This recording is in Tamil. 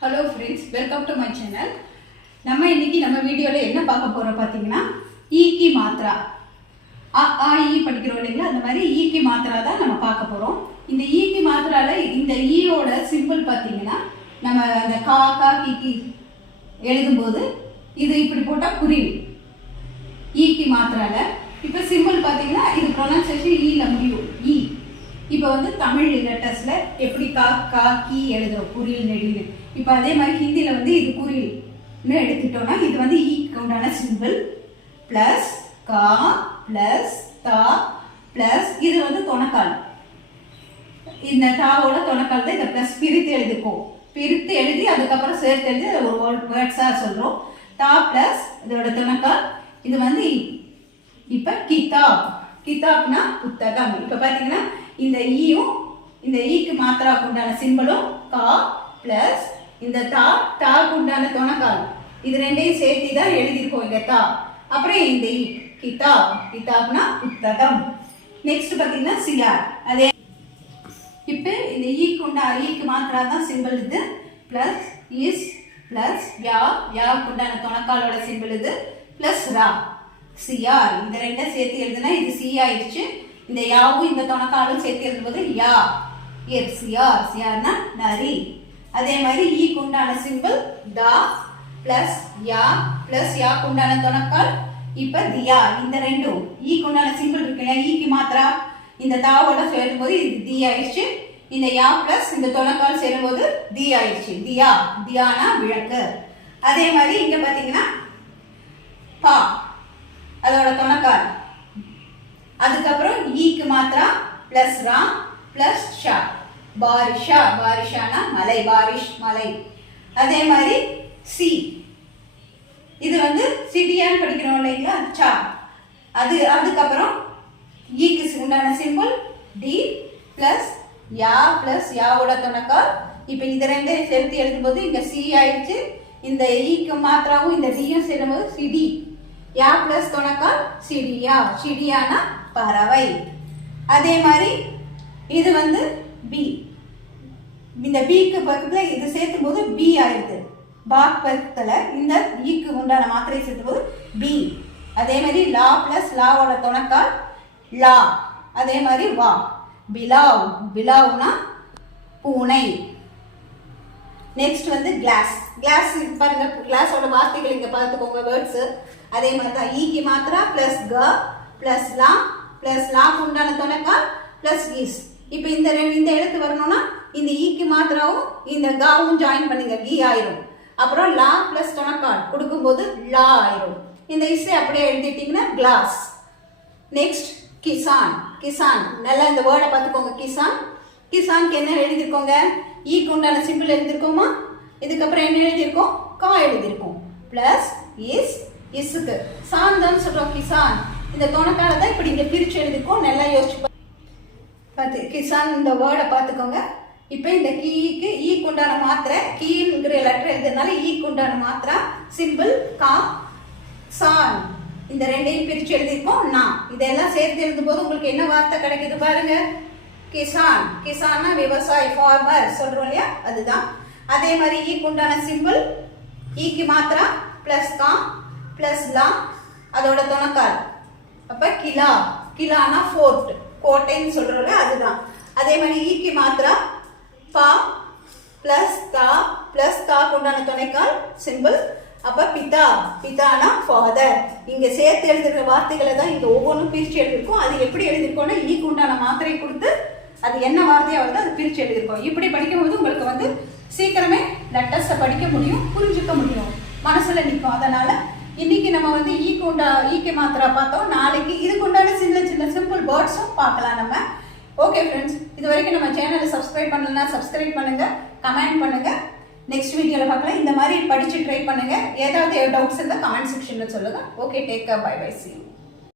Hello friends, welcome to my channel. நம்ம இன்னைக்கு நம்ம வீடியோவில் என்ன பார்க்க போகிறோம் பார்த்தீங்கன்னா, ஈக்கி மாத்திரா. ஈ படிக்கிறோம் இல்லைங்களா, அந்த மாதிரி ஈக்கி மாத்திரா தான் நம்ம பார்க்க போகிறோம். இந்த ஈக்கி மாத்திரால இந்த ஈயோட சிம்பிள் பார்த்தீங்கன்னா, நம்ம அந்த கா கா கீக்கி எழுதும்போது இது இப்படி போட்டால் புரியுது. ஈக்கி மாத்திரால இப்போ சிம்பிள் பார்த்தீங்கன்னா, இது ப்ரொனன்சியேஷன் ஈல முடியும். இப்போ வந்து தமிழ் லெட்டர்ஸில் எப்படி கா கா கீ எழுதுறோம், குறில் நெடில். இப்போ அதே மாதிரி ஹிந்தியில் வந்து இது குறில்னு எடுத்துட்டோம்னா இது வந்து ஈக்கு உண்டான சிம்பிள். ப்ளஸ் கா ப்ளஸ் தா ப்ளஸ் இது வந்து தொணக்கால். இந்த தாவோட தொணக்கால் தான் இதை ப்ளஸ் பிரித்து எழுதிப்போம். பிரித்து எழுதி அதுக்கப்புறம் சேர்த்து எழுதி ஒரு வேர்ட்ஸாக சொல்கிறோம். தா ப்ளஸ் இதோட தொணக்கால் இது வந்து இப்போ கிதாப். கிதாப்னா புத்தகம். இப்போ பார்த்தீங்கன்னா இந்த ஈயும் இந்த ஈக்கு மாத்திராக்கு உண்டான சிம்பிளும் கா ப்ளஸ் இந்த தாக்கு உண்டான தொணக்கால் இது ரெண்டையும் சேர்த்து தான் எழுதியிருக்கோம் இங்க தா. அப்புறம் இந்த ஈ கிதாப். கிதாப்னா புத்தகம். நெக்ஸ்ட் பார்த்தீங்கன்னா சியார். அதே இப்போ இந்த ஈக்கு மாத்திரா தான் சிம்பிள் இது. ப்ளஸ் இஸ் ப்ளஸ் யாவுக்கு உண்டான தொணக்காலோட சிம்பிள் இது. ப்ளஸ் ரா சியார். இந்த ரெண்டும் சேர்த்து எழுதுனா இது சி ஆயிடுச்சு. இந்த யாவும் இந்த தொணக்காலும் சேர்த்து எழுதும்போது யா சியார். சியார்னா நரி. அதே மாதிரி ஈக்கு உண்டான சிம்பிள் தா பிளஸ் யாக்கு உண்டான தொணக்கால் இப்ப தியா. இந்த ரெண்டும் ஈக்கு உண்டான சிம்பிள் இருக்கு இல்லையா, ஈக்கு மாத்திரா இந்த தாவோட சேரும் போது இது தி ஆயிடுச்சு. இந்த யா பிளஸ் இந்த தொணக்கால் சேரும்போது தி ஆயிடுச்சு. தியானா விளக்கு. அதே மாதிரி இங்க பாத்தீங்கன்னா பா அதோட தொணக்கால். அதுக்கப்புறம் ஈக்கு மாத்திரா பிளஸ் ரா பிளஸ் ஷா பாரிஷா. பாரிஷானா மலை. பாரிஷ் மலை. அதே மாதிரி சி இது வந்து சிடியான்னு படிக்கிறோம் இல்லைங்களா, சா. அதுக்கப்புறம் ஈக்கு உண்டான சிம்பிள் டி பிளஸ் யாவோட தொணக்கால். இப்போ இது ரெண்டையும் சேர்த்து எழுதும்போது இங்க சி ஆயிடுச்சு. இந்த ஈக்கு மாத்திராவும் இந்த டியும் சேரும்போது சிடி. யா பிளஸ் தொணக்கால் சிடியா. சிடியானா பறவை. அதே மாதிரி இது வந்து பி. இந்த பிக்கு பக்கத்தில் இது சேர்த்தும் போது பி ஆயிடுது. பாக் பக்கத்தில் இந்த ஈக்கு உண்டான மாத்திரை சேர்த்தும் போது பி. அதே மாதிரி லா பிளஸ் லாவோட தொணக்கால் லா. அதே மாதிரி வா பிலாவ். பிலாவ்னா பூனை. நெக்ஸ்ட் வந்து கிளாஸ். கிளாஸ் பாருங்க, கிளாஸோட வார்த்தைகள் இங்க பார்த்துக்கோங்க, வேர்ட்ஸ். அதே மாதிரி தான் ஈக்கு மாத்திரா பிளஸ் க பிளஸ் லாக்கு உண்டான தொணக்கால் பிளஸ் இஸ். இப்போ இந்த எழுத்து வரணும்னா இந்த ஈக்கு மாத்திராவும் இந்த காவும் ஜாயின் பண்ணுங்க, கி ஆயிரும். அப்புறம் லா பிளஸ் தொணக்கால் கொடுக்கும்போது லா ஆயிரும். இந்த இஸ்ஸை அப்படியே எழுதிட்டீங்கன்னா கிளாஸ். நெக்ஸ்ட் கிசான். கிசான் நல்லா இந்த வேர்டை பார்த்துக்கோங்க. கிசானுக்கு என்ன எழுதியிருக்கோங்க, ஈக்கு உண்டான சிம்பிள் எழுதியிருக்கோமா. இதுக்கப்புறம் என்ன எழுதியிருக்கோம், கா எழுதியிருக்கோம். பிளஸ் இஸ்ஸுக்கு சான் தான் சொல்றோம் கிசான். இந்த தொணக்கால தான் இப்படி இங்க பிரிச்சு எழுதிருக்கோம். நல்லா யோசிச்சு பார்த்து கிசான் இந்த வேர்டை பார்த்துக்கோங்க. இப்போ இந்த ஈக்கு உண்டான மாத்திரை கீங்கிற லெட்டர் எழுதுறதுனால ஈக்கு உண்டான மாத்திரா சிம்பிள் கா சான். இந்த ரெண்டையும் பிரிச்சு எழுதிருக்கோம் நான். இதெல்லாம் சேர்த்து எழுதும் போது உங்களுக்கு என்ன வார்த்தை கிடைக்குது பாருங்க, கிசான். கிசான்னா விவசாயி, ஃபார்மர் சொல்றோம் இல்லையா, அதுதான். அதே மாதிரி ஈக்கு உண்டான சிம்பிள் ஈக்கு மாத்திரா பிளஸ் கா பிளஸ் லா அதோட தொணக்கால். அப்ப கிலானா ஃபோர்ட், கோட்டைன்னு சொல்றோம்ல, அதுதான். அதே மாதிரி ஈக்கு மாத்திரா பா பிளஸ் தா உண்டான துணைக்கால் சிம்பிள். அப்ப பிதானா ஃபாதர். இங்க சேர்த்து எழுதுற வார்த்தைகளை தான் இங்க ஒவ்வொன்றும் பிரிச்சு எழுதிருக்கோம். அது எப்படி எழுதிருக்கோம்னா ஈக்கு உண்டான மாத்திரை கொடுத்து அது என்ன வார்த்தையா வருதோ அது பிரிச்சு எழுதிருக்கோம். இப்படி படிக்கும்போது உங்களுக்கு வந்து சீக்கிரமே லெட்டர்ஸை படிக்க முடியும், புரிஞ்சுக்க முடியும், மனசுல நிற்கும். அதனால இன்னைக்கு நம்ம வந்து ஈக்கு மாத்திரா பார்த்தோம். நாளைக்கு இதுக்கு உண்டான சின்ன சிம்பிள் வேர்ட்ஸும் பார்க்கலாம் நம்ம. ஓகே ஃப்ரெண்ட்ஸ், இது வரைக்கும் நம்ம சேனலை சப்ஸ்கிரைப் பண்ணலன்னா சப்ஸ்கிரைப் பண்ணுங்க, கமெண்ட் பண்ணுங்க. நெக்ஸ்ட் வீடியோவில் பார்க்கலாம். இந்த மாதிரி படிச்சு ட்ரை பண்ணுங்க. ஏதாவது டவுட்ஸ் இருந்தால் கமெண்ட் செக்ஷன்ல சொல்லுங்க. Okay, take care, bye bye, see you.